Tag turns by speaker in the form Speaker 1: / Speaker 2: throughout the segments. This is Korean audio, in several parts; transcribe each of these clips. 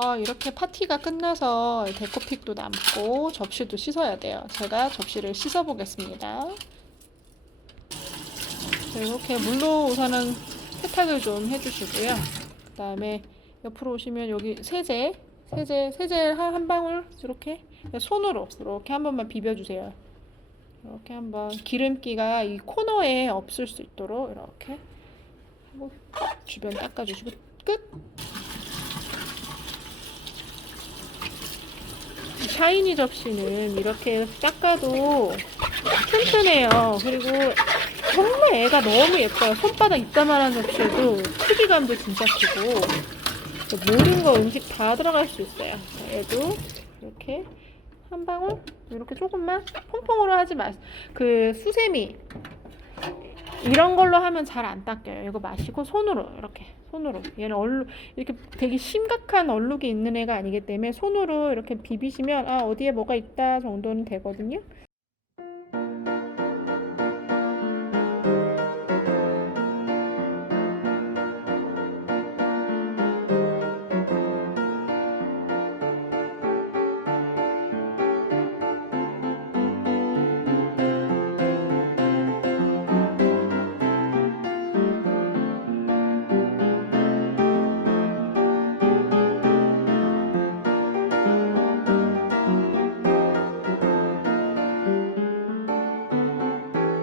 Speaker 1: 아, 이렇게 파티가 끝나서 데코픽도 남고 접시도 씻어야 돼요. 제가 접시를 씻어 보겠습니다. 이렇게 물로 우선은 세탁을 좀 해주시고요. 그 다음에 옆으로 오시면 여기 세제, 세제, 세제 한, 한 방울 이렇게 손으로 이렇게 한 번만 비벼주세요. 이렇게 한번 기름기가 이 코너에 없을 수 있도록 이렇게 하고 주변 닦아주시고 끝. 샤이니 접시는 이렇게 닦아도 튼튼해요. 그리고 정말 애가 너무 예뻐요. 손바닥 이따만한 접시에도 크기감도 진짜 크고 모든 거 음식 다 들어갈 수 있어요. 자, 얘도 이렇게 한 방울 이렇게 조금만 퐁퐁으로 하지 마세요. 그 수세미 이런 걸로 하면 잘 안 닦여요. 이거 마시고 손으로 이렇게 손으로 얘는 얼룩 이렇게 되게 심각한 얼룩이 있는 애가 아니기 때문에 손으로 이렇게 비비시면 아 어디에 뭐가 있다 정도는 되거든요.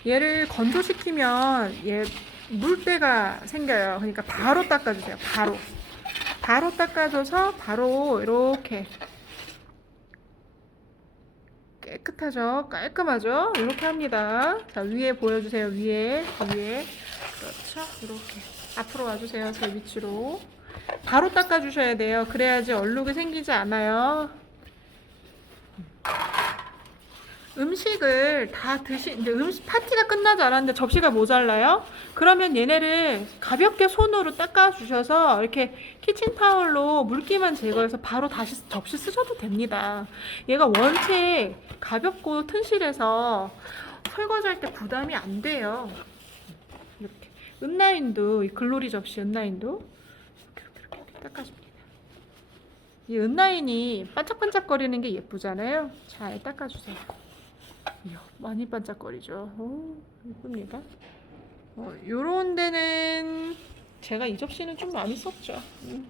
Speaker 1: 얘를 건조시키면 얘 물때가 생겨요. 그러니까 바로 닦아주세요. 바로. 바로 닦아줘서 바로 이렇게 깨끗하죠? 깔끔하죠? 이렇게 합니다. 자, 위에 보여주세요. 위에, 위에. 그렇죠? 이렇게. 앞으로 와주세요. 제 위치로. 바로 닦아주셔야 돼요. 그래야지 얼룩이 생기지 않아요. 음식을 다 드시, 이제 음식 파티가 끝나지 않았는데 접시가 모자라요? 그러면 얘네를 가볍게 손으로 닦아 주셔서 이렇게 키친타올로 물기만 제거해서 바로 다시 접시 쓰셔도 됩니다. 얘가 원체 가볍고 튼실해서 설거지할 때 부담이 안 돼요. 이렇게. 은라인도, 이 글로리 접시 은라인도 이렇게, 이렇게, 이렇게 닦아줍니다. 이 은라인이 반짝반짝거리는 게 예쁘잖아요. 잘 닦아주세요. 많이 반짝거리죠. 오, 예쁩니다. 어, 요런 데는 제가 이 접시는 좀 많이 썼죠. 음,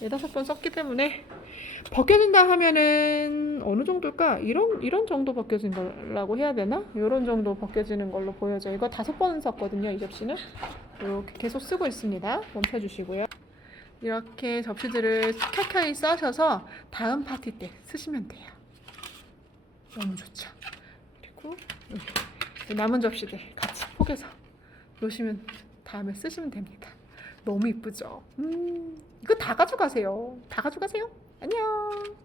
Speaker 1: 네다섯 번 썼기 때문에 벗겨진다 하면은 어느 정도일까? 이런 이런 정도 벗겨진 거라고 해야 되나? 요런 정도 벗겨지는 걸로 보여져. 이거 다섯 번 썼거든요. 이 접시는 이렇게 계속 쓰고 있습니다. 멈춰 주시고요. 이렇게 접시들을 켜켜이 싸셔서 다음 파티 때 쓰시면 돼요. 너무 좋죠. 여기 남은 접시들 같이 포개서 놓으시면 다음에 쓰시면 됩니다. 너무 이쁘죠? 음, 이거 다 가져가세요. 다 가져가세요. 안녕.